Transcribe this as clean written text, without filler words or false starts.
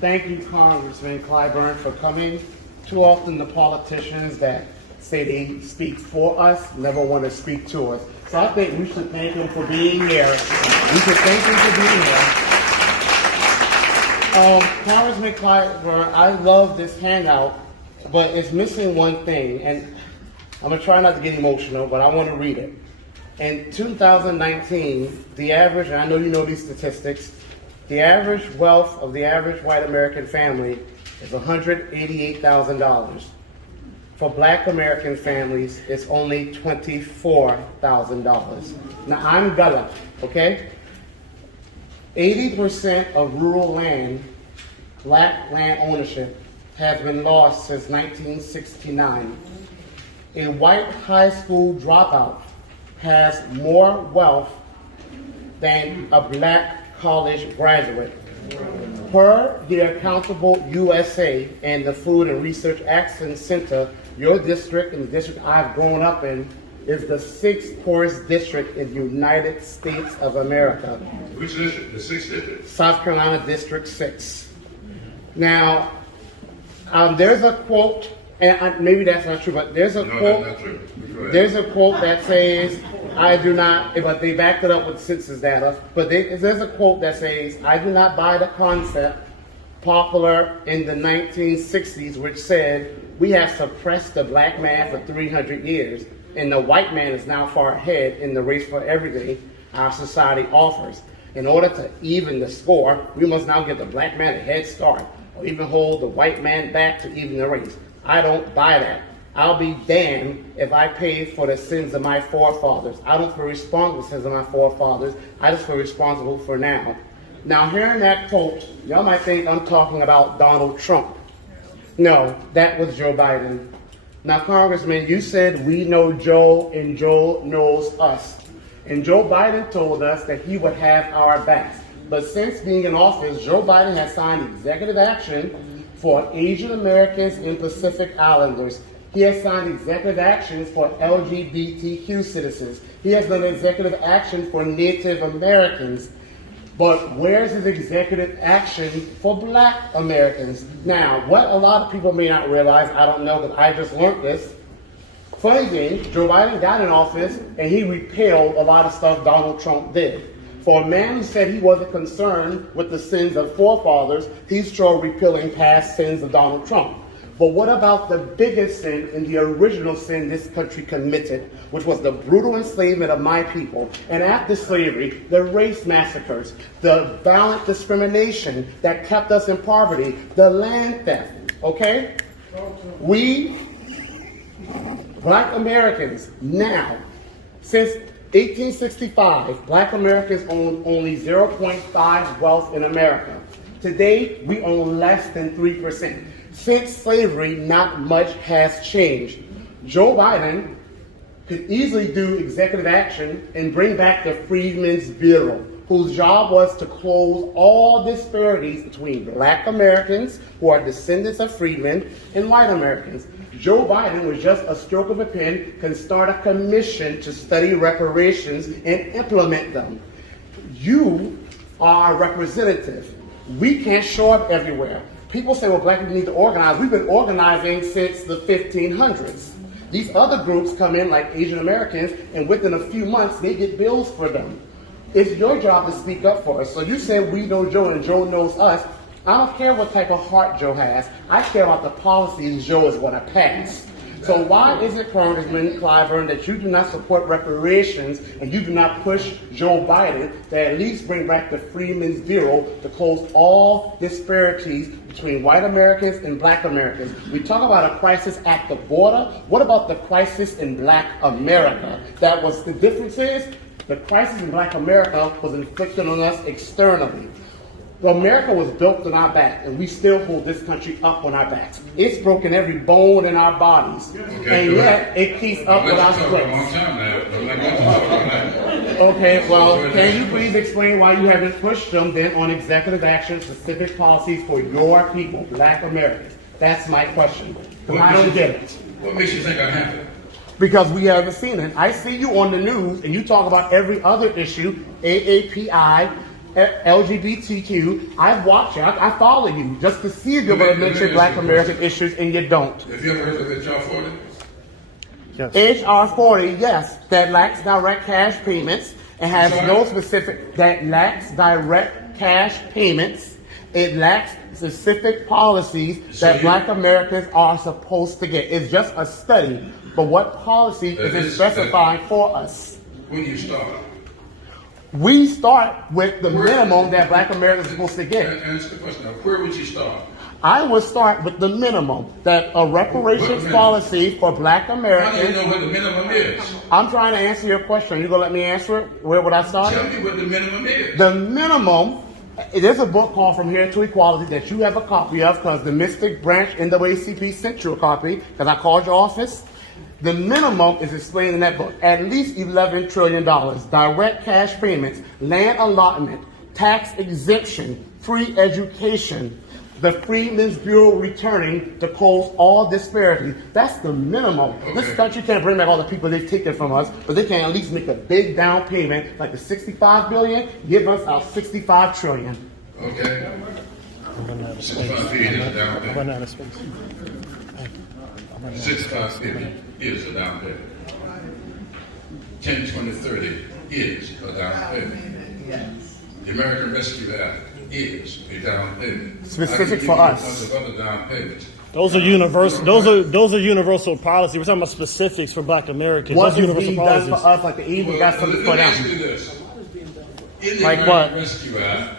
Thank you, Congressman Clyburn, for coming. Too often the politicians that say they speak for us never want to speak to us. So I think we should thank him for being here. We should thank him for being here. Congressman Clyburn, I love this handout, but it's missing one thing, and I'm going to try not to get emotional, but I want to read it. In 2019, the average, and I know you know these statistics, the average wealth of the average white American family is $188,000. For black American families, it's only $24,000. Now, I'm Gullah, okay? 80% of rural land, black land ownership, has been lost since 1969. A white high school dropout has more wealth than a black college graduate. Per the Accountable USA and the Food and Research Action Center, your district and the district I've grown up in is the 6th poorest district in the United States of America. Which district? The 6th district? South Carolina District 6. Now, there's a quote, and maybe that's not true, but there's a quote. That's not true. There's a quote that says, I do not, but they backed it up with census data, but there's a quote that says, I do not buy the concept popular in the 1960s, which said, we have suppressed the black man for 300 years, and the white man is now far ahead in the race for everything our society offers. In order to even the score, we must now give the black man a head start, or even hold the white man back to even the race. I don't buy that. I'll be damned if I pay for the sins of my forefathers. I don't feel responsible for the sins of my forefathers. I just feel responsible for now. Now, hearing that quote, y'all might think I'm talking about Donald Trump. No, that was Joe Biden. Now, Congressman, you said we know Joe and Joe knows us. And Joe Biden told us that he would have our backs. But since being in office, Joe Biden has signed executive action for Asian Americans and Pacific Islanders. He has signed executive actions for LGBTQ citizens. He has done executive action for Native Americans. But where's his executive action for black Americans? Now, what a lot of people may not realize, I don't know, because I just learned this. Funny thing, Joe Biden got in office and he repealed a lot of stuff Donald Trump did. For a man who said he wasn't concerned with the sins of forefathers, he's sure repealing past sins of Donald Trump. But what about the biggest sin and the original sin this country committed, which was the brutal enslavement of my people? And after slavery, the race massacres, the violent discrimination that kept us in poverty, the land theft, okay? We, black Americans, now, since 1865, black Americans own only 0.5 wealth in America. Today, we own less than 3%. Since slavery, not much has changed. Joe Biden could easily do executive action and bring back the Freedmen's Bureau, whose job was to close all disparities between black Americans, who are descendants of freedmen, and white Americans. Joe Biden, with just a stroke of a pen, can start a commission to study reparations and implement them. You are a representative. We can't show up everywhere. People say, well, black people need to organize. We've been organizing since the 1500s. These other groups come in like Asian Americans, and within a few months, they get bills for them. It's your job to speak up for us. So you said we know Joe and Joe knows us. I don't care what type of heart Joe has. I care about the policies Joe is going to pass. So why is it, Congressman Clyburn, that you do not support reparations and you do not push Joe Biden to at least bring back the Freedmen's Bureau to close all disparities between white Americans and black Americans? We talk about a crisis at the border. What about the crisis in black America? That was the difference is the crisis in black America was inflicted on us externally. America was built on our back, and we still hold this country up on our backs. It's broken every bone in our bodies, and yet it keeps up with our strength. Okay, well, can you please explain why you haven't pushed them then on executive action, specific policies for your people, black Americans? That's my question, because I don't get it. What makes you think I haven't? Because we haven't seen it. I see you on the news, and you talk about every other issue, AAPI, LGBTQ. I watch you. I follow you just to see if you're going to mention Black American issues, and you don't. Have you ever heard of HR 40? Yes. HR 40, yes, that lacks direct cash payments and has no specific, that lacks direct cash payments. It lacks specific policies that Black Americans are supposed to get. It's just a study, but what policy is it specifying for us? When you start? We start with the minimum that Black Americans are supposed to get. Answer the question now. Where would you start? I would start with the minimum, that a reparations policy for Black How do you Americans. know what the minimum is? I'm trying to answer your question. You gonna let me answer it? Where would I start? Tell me what the minimum is. The minimum, there's a book called From Here to Equality that you have a copy of because the Mystic Branch NAACP sent you a copy because I called your office. The minimum is explained in that book. At least $11 trillion, direct cash payments, land allotment, tax exemption, free education, the Freedmen's Bureau returning to close all disparities. That's the minimum. Okay. This country can't bring back all the people they've taken from us, but they can at least make a big down payment, like the $65 billion, give us our $65 trillion. Okay. Run out of space. 65 billion is a down Run payment. out of space. 65 billion is a down payment. 10, 20, 30 is a down payment. The American Rescue Act is a down payment. Specific I can for give you us. a bunch of other down payments. Those are universal. Those are universal policy. We're talking about specifics for Black Americans. What Those is universal being done policies. for us, like the EV got something let for me ask them? you this. In the Like American what? Rescue Act,